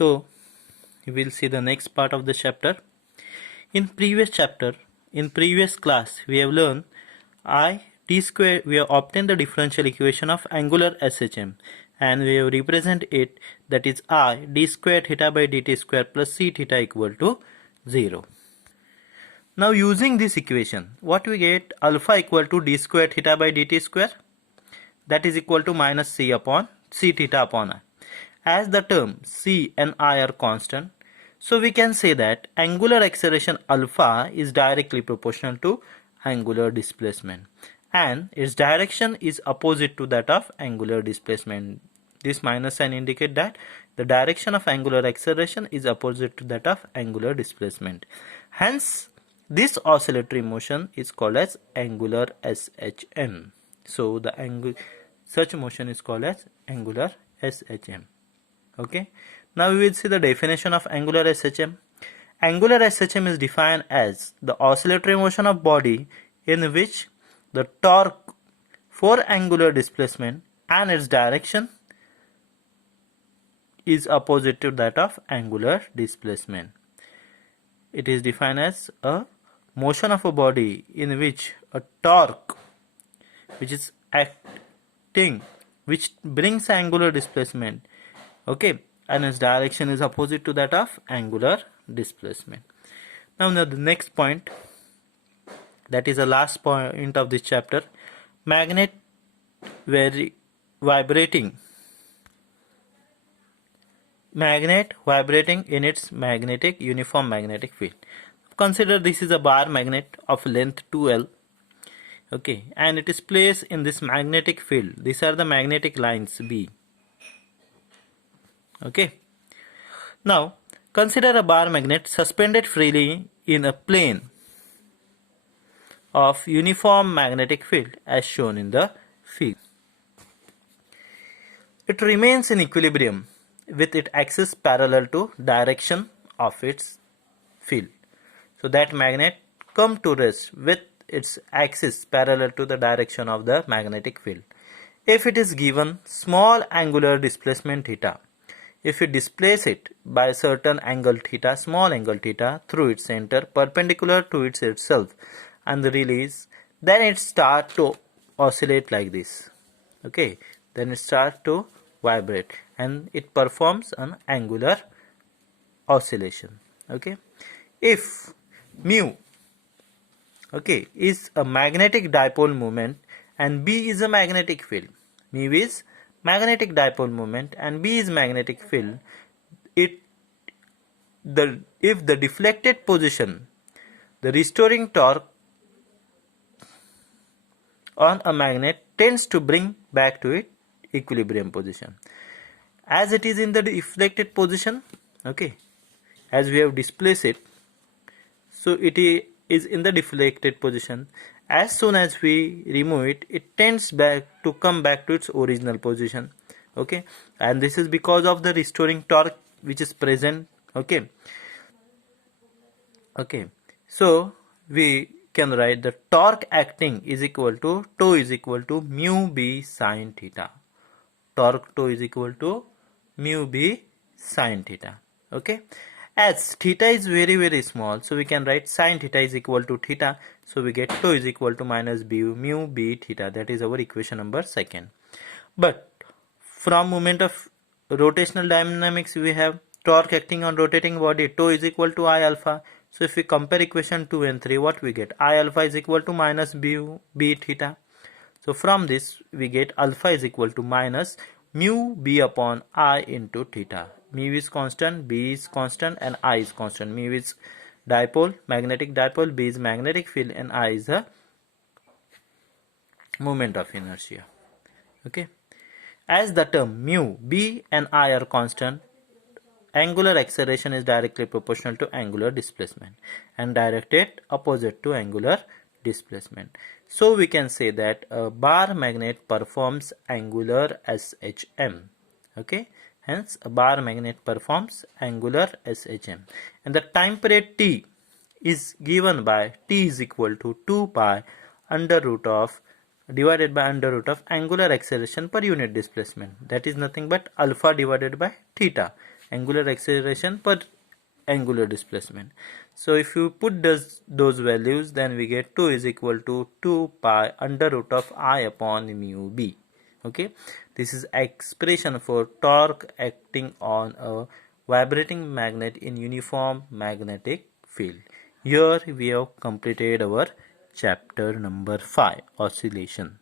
So we will see the next part of the chapter. In previous class, we have learned I t square. We have obtained the differential equation of angular SHM, and we have represent it, that is I d square theta by dt square plus c theta equal to 0. Now using this equation, what we get? Alpha equal to d square theta by dt square, that is equal to minus c upon c theta upon I. As the term c and I are constant, so we can say that angular acceleration alpha is directly proportional to angular displacement, and its direction is opposite to that of angular displacement. This minus sign indicate that the direction of angular acceleration is opposite to that of angular displacement. Hence, this oscillatory motion is called as angular SHM. So the such motion is called as angular SHM. Okay. Now we will see the definition of angular SHM. Angular SHM is defined as the oscillatory motion of body in which the torque for angular displacement and its direction is opposite to that of angular displacement. It is defined as a motion of a body in which a torque which is acting, which brings angular displacement, okay, and its direction is opposite to that of angular displacement. Now the next point, that is the last point of this chapter, magnet vibrating in its uniform magnetic field. Consider this is a bar magnet of length 2L, okay, and it is placed in this magnetic field. These are the magnetic lines B. Okay. Now consider a bar magnet suspended freely in a plane of uniform magnetic field as shown in the figure. It remains in equilibrium with its axis parallel to direction of its field. So that magnet come to rest with its axis parallel to the direction of the magnetic field. If it is given small angular displacement theta, if you displace it by a certain angle theta, small angle theta, through its center perpendicular to itself and the release, then it starts to oscillate like this. Okay, then it starts to vibrate and it performs an angular oscillation. Okay, if mu, okay, is a magnetic dipole moment and B is a magnetic field, mu is magnetic dipole moment and B is magnetic field, if the deflected position, the restoring torque on a magnet tends to bring back to its equilibrium position. As it is in the deflected position, okay, as we have displaced it, so it is in the deflected position. As soon as we remove it, it tends to come back to its original position. Okay, and this is because of the restoring torque which is present. Okay, so we can write the torque acting is equal to tau is equal to mu b sine theta. Torque tau is equal to mu b sine theta. Okay, as theta is very small, so we can write sine theta is equal to theta, so we get tau is equal to minus mu b theta. That is our equation number 2. But from moment of rotational dynamics, we have torque acting on rotating body, tau is equal to I alpha. So if we compare equation 2 and 3, what we get? I alpha is equal to minus b theta. So from this we get alpha is equal to minus mu b upon I into theta. Mu is constant, b is constant, and I is constant. Mu is dipole, magnetic dipole, b is magnetic field, and I is the moment of inertia. Okay, as the term mu, b, and I are constant, angular acceleration is directly proportional to angular displacement and directed opposite to angular displacement. So we can say that a bar magnet performs angular SHM. Okay, hence a bar magnet performs angular SHM, and the time period t is given by t is equal to 2 pi under root of divided by under root of angular acceleration per unit displacement, that is nothing but alpha divided by theta. angular acceleration per angular displacement. So if you put those values, then we get 2 is equal to 2 pi under root of I upon mu b. Okay, this is expression for torque acting on a vibrating magnet in uniform magnetic field. Here we have completed our chapter number 5, oscillation.